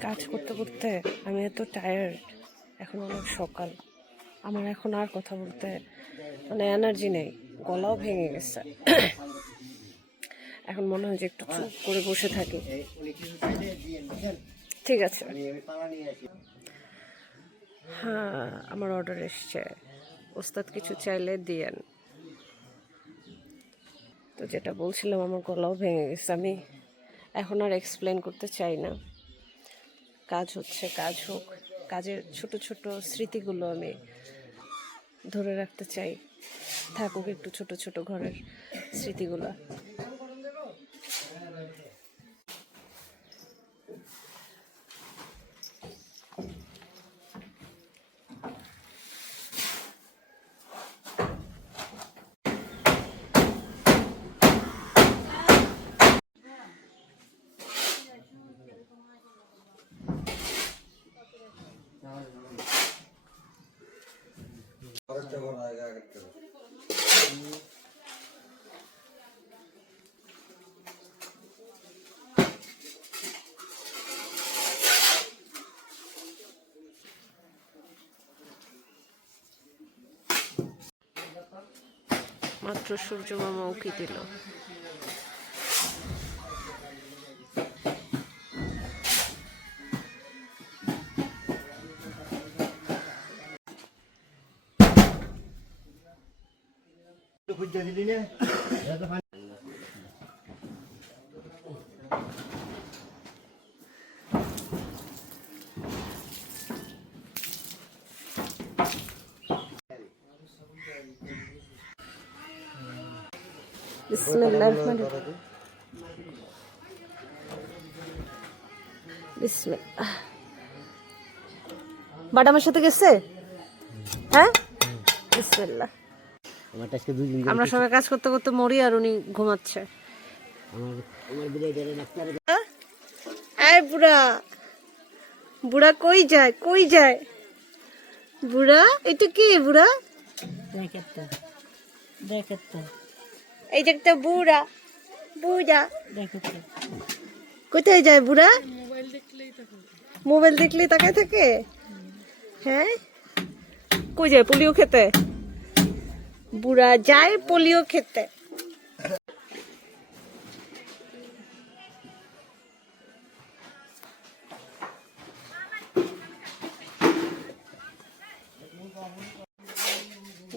কাজ করতে করতে আমি এত টায়ার্ড এখন অনেক সকাল। আমার এখন আর কথা বলতে মানে এনার্জি নেই। গলাও ভেঙে গেছে। এখন মনে হয় যে একটু চুপ করে বসে থাকি। ঠিক আছে। হ্যাঁ আমার অর্ডার এসছে। ওস্তাদ কিছু চাইলে দিয়েন। তো যেটা বলছিলাম, আমার গলাও ভেঙে গেছে। আমি এখন আর এক্সপ্লেন করতে চাই না। কাজ হচ্ছে, কাজ হোক। কাজের ছোট ছোট স্মৃতিগুলো আমি ধরে রাখতে চাই। থাকুক একটু ছোট ছোট ঘরের স্মৃতিগুলো। মাত্র সূর্য মামা উকি দিল বিসমিল্লাহ রহমান বিসমিল্লাহ বাট আমার সাথে গেছে? হ্যাঁ? বিসমিল্লাহ আমার আজকে দুই দিন আমরা সবাই কাজ করতে করতে মরি আর উনি ঘুমাচ্ছে। আমার আমার বিদায় ধরে ডাক্তার আয় বুড়া। বুড়া কই যায়? কই যায়? বুড়া এটা কি বুড়া? দেখ একটা দেখ একটা এই যে একটা বুড়া বুড়া। কোথায় যায় বুড়া? মোবাইল দেখলেই তাকায় থাকে? হ্যাঁ? কই যায় পোলিও খেতে? বুড়া যায় পোলিও খেতে।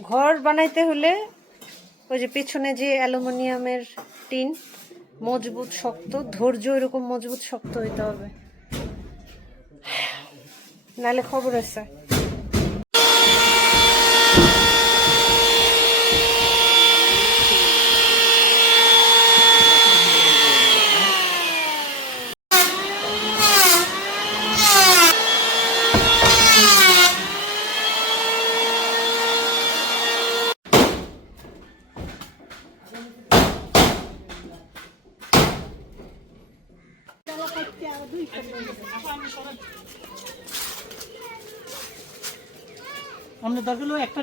ঘর বানাইতে হলে ওই যে পেছনে যে অ্যালুমিনিয়ামের টিন, মজবুত শক্ত, ধৈর্য এরকম মজবুত শক্ত হইতে হবে। নালে খবর আছে। অন্য দরকার একটা